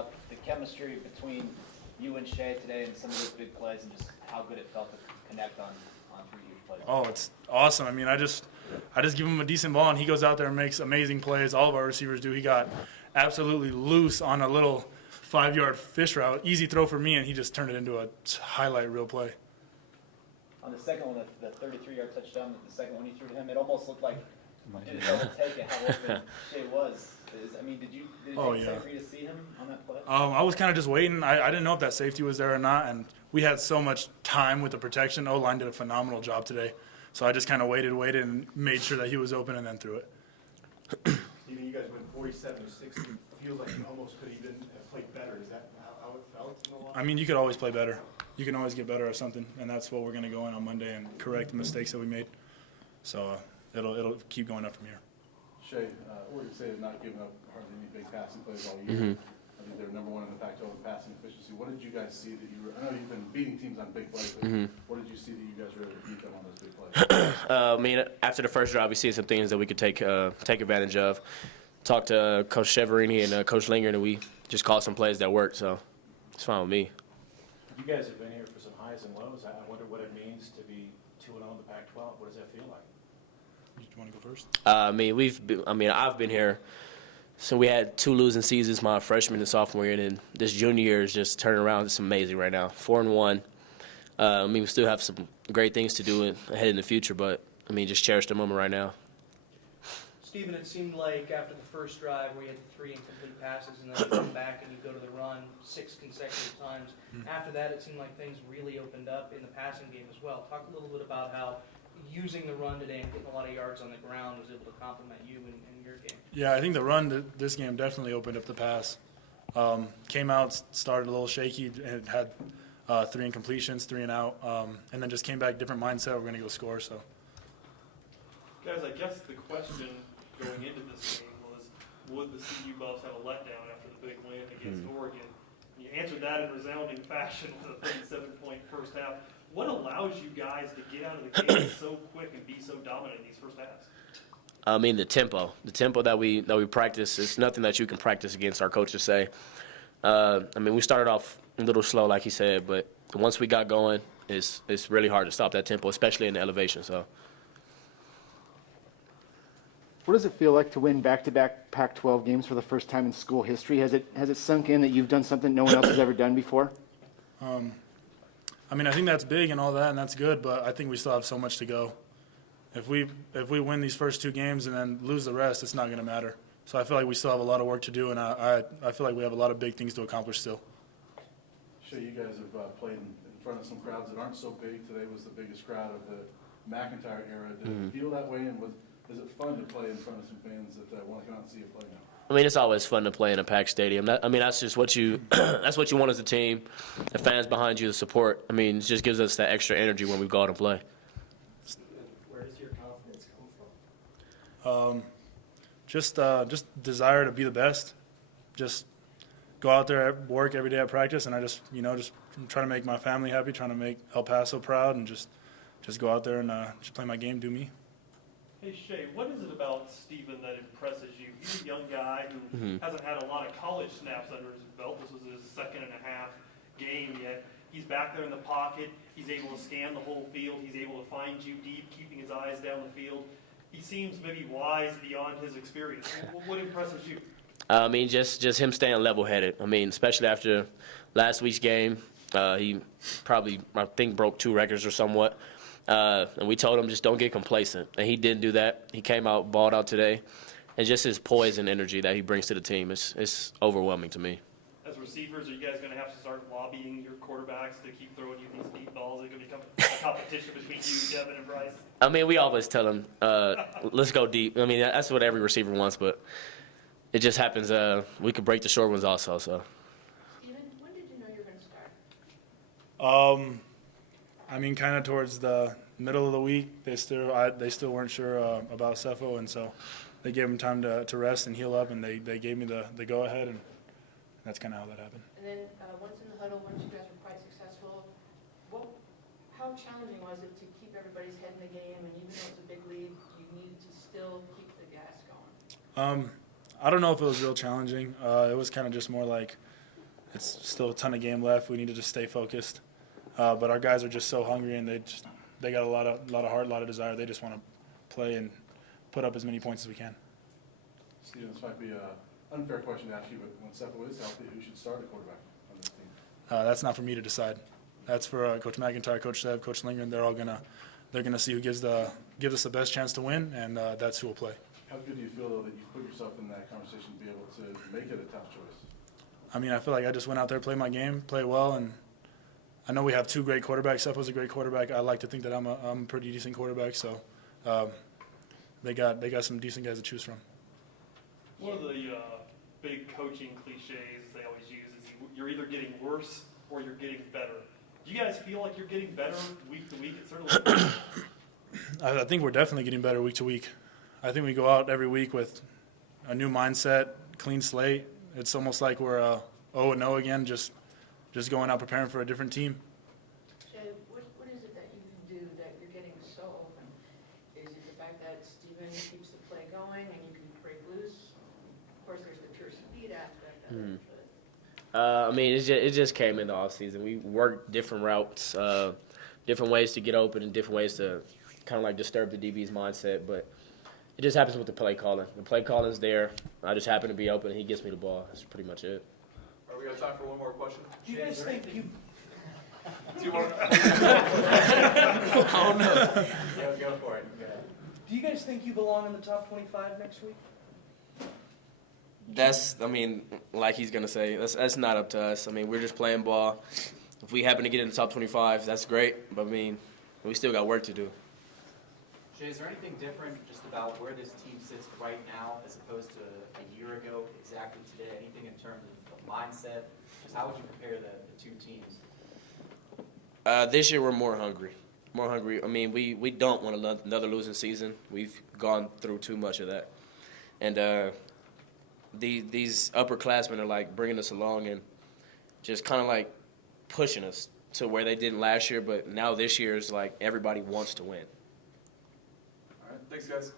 about the chemistry between you and Shay today and some of those big plays and just how good it felt to connect on 3 huge plays. Oh, it's awesome. I mean, I just give him a decent ball, and he goes out there and makes amazing plays. All of our receivers do. He got absolutely loose on a little 5-yard fish route. Easy throw for me, and he just turned it into a highlight reel play. On the second one, the 33-yard touchdown, the second one you threw to him, it almost looked like you did a double take at how open Shay was. I mean, did it take a second for you to see him on that play? I was kind of just waiting. I didn't know if that safety was there or not, and we had so much time with the protection. O-line did a phenomenal job today. So I just kind of waited, and made sure that he was open and then threw it. Steven, you guys went 47-60. Feels like you almost could even have played better. Is that how it felt in the loss? I mean, you could always play better. You can always get better at something, and that's what we're going to go in on Monday and correct the mistakes that we made. So it'll keep going up from here. Shay, Oregon State has not given up hardly any big passing plays all year. I think they're number one in the Pac-12 in passing efficiency. What did you guys see that you were? I know you've been beating teams on big plays, but what did you see that you guys were able to beat them on those big plays? I mean, after the first drive, we see some things that we could take advantage of. Talked to Coach Cheverini and Coach Linger, and we just called some plays that worked. So it's fine with me. You guys have been here for some highs and lows. I wonder what it means to be 2-0 in the Pac-12. What does that feel like? You want to go first? I've been here. So we had 2 losing seasons, my freshman and sophomore year, and then this junior year is just turning around. It's amazing right now. 4-1. We still have some great things to do ahead in the future, but just cherish the moment right now. Steven, it seemed like after the first drive where you had the 3 incomplete passes and then you come back and you go to the run 6 consecutive times. After that, it seemed like things really opened up in the passing game as well. Talk a little bit about how using the run today and getting a lot of yards on the ground was able to complement you in your game. Yeah, I think the run this game definitely opened up the pass. Came out, started a little shaky, and had 3 incompletions, 3 and out, and then just came back, different mindset. We're going to go score. So, guys, I guess the question going into this game was, would the CU Buffs have a letdown after the big win against Oregon? You answered that in resounding fashion with a 37-point first half. What allows you guys to get out of the game so quick and be so dominant in these first halves? The tempo that we practice is nothing that you can practice against. Our coaches say. We started off a little slow, like he said, but once we got going, it's really hard to stop that tempo, especially in the elevation. So. What does it feel like to win back-to-back Pac-12 games for the first time in school history? Has it sunk in that you've done something no one else has ever done before? I think that's big and all that, and that's good, but I think we still have so much to go. If we win these first 2 games and then lose the rest, it's not going to matter. So I feel like we still have a lot of work to do, and I feel like we have a lot of big things to accomplish still. Shay, you guys have played in front of some crowds that aren't so big. Today was the biggest crowd of the McIntyre era. Did it feel that way, and is it fun to play in front of some fans that want to come out and see you play now? It's always fun to play in a packed stadium. That's just what you that's what you want as a team. The fans behind you, the support. It just gives us that extra energy when we go out and play. Where does your confidence come from? Just desire to be the best. Just go out there, work every day at practice, and I just try to make my family happy, trying to make El Paso proud, and just go out there and just play my game, do me. Hey, Shay, what is it about Steven that impresses you? He's a young guy who hasn't had a lot of college snaps under his belt. This was his 2.5 game yet. He's back there in the pocket. He's able to scan the whole field. He's able to find you deep, keeping his eyes down the field. He seems maybe wise beyond his experience. What impresses you? Just him staying level-headed. Especially after last week's game, he probably, I think, broke 2 records or somewhat. And we told him just don't get complacent. And he didn't do that. He came out, balled out today. And just his poise and energy that he brings to the team, it's overwhelming to me. As receivers, are you guys going to have to start lobbying your quarterbacks to keep throwing you these deep balls? Is it going to become a competition between you, Devin, and Bryce? We always tell him, let's go deep. That's what every receiver wants, but it just happens we could break the short ones also. So. Steven, when did you know you were going to start? Kind of towards the middle of the week. They still weren't sure about Cepho, and so they gave him time to rest and heal up, and they gave me the go-ahead, and that's kind of how that happened. And then once in the huddle, once you guys were quite successful, how challenging was it to keep everybody's head in the game, and even though it's a big lead, you need to still keep the gas going? I don't know if it was real challenging. It was kind of just more like it's still a ton of game left. We need to just stay focused. But our guys are just so hungry, and they got a lot of heart, a lot of desire. They just want to play and put up as many points as we can. Steven, this might be an unfair question to ask you, but when Cepho is healthy, who should start at quarterback on this team? That's not for me to decide. That's for Coach McIntyre, Coach Sev, Coach Lindgren. They're gonna see who gives us the best chance to win, and that's who will play. How good do you feel, though, that you put yourself in that conversation to be able to make it a tough choice? I mean, I feel like I just went out there, played my game, played well, and I know we have two great quarterbacks. Cepho's a great quarterback. I like to think that I'm a pretty decent quarterback, so they got some decent guys to choose from. One of the big coaching cliches they always use is you're either getting worse or you're getting better. Do you guys feel like you're getting better week to week? It certainly I think we're definitely getting better week to week. I think we go out every week with a new mindset, clean slate. It's almost like we're 0-0 again, just going out preparing for a different team. Shay, what is it that you can do that you're getting so open? Is it the fact that Steven keeps the play going and you can break loose? Of course, there's the pure speed aspect of it. I mean, it just came in the off season. We worked different routes, different ways to get open, and different ways to kind of like disturb the DB's mindset. But it just happens with the play calling. The play calling's there. I just happen to be open, and he gets me the ball. That's pretty much it. Are we got time for one more question? Do you guys think you? Two more. Oh no. Go for it. Yeah. Do you guys think you belong in the top 25 next week? I mean, like he's gonna say, that's not up to us. I mean, we're just playing ball. If we happen to get in the top 25, that's great. But I mean, we still got work to do. Shay, is there anything different just about where this team sits right now as opposed to a year ago, exactly today? Anything in terms of mindset? Just how would you compare the two teams? This year we're more hungry. I mean, we don't want another losing season. We've gone through too much of that. And these upperclassmen are like bringing us along and just kind of like pushing us to where they didn't last year. But now this year is like everybody wants to win. All right. Thanks, guys.